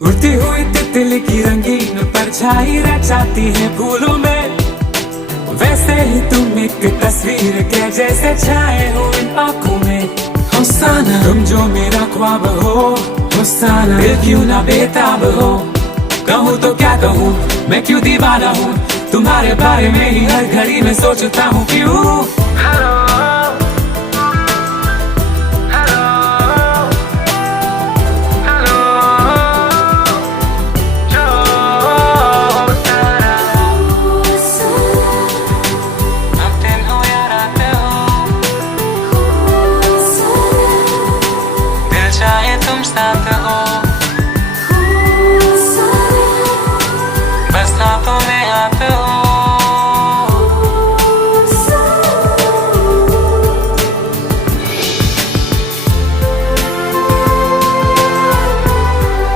उड़ती हुई तितली की रंगीन परछाई रह जाती है फूलों में, वैसे ही तुम एक तस्वीर के जैसे छाए हो इन आँखों में। हुस्साना तुम जो मेरा ख्वाब हो, हुस्साना दिल क्यों ना बेताब हो। कहूँ तो क्या कहूँ, मैं क्यों दीवाना हूँ, तुम्हारे बारे में ही हर घड़ी में सोचता हूँ क्यों।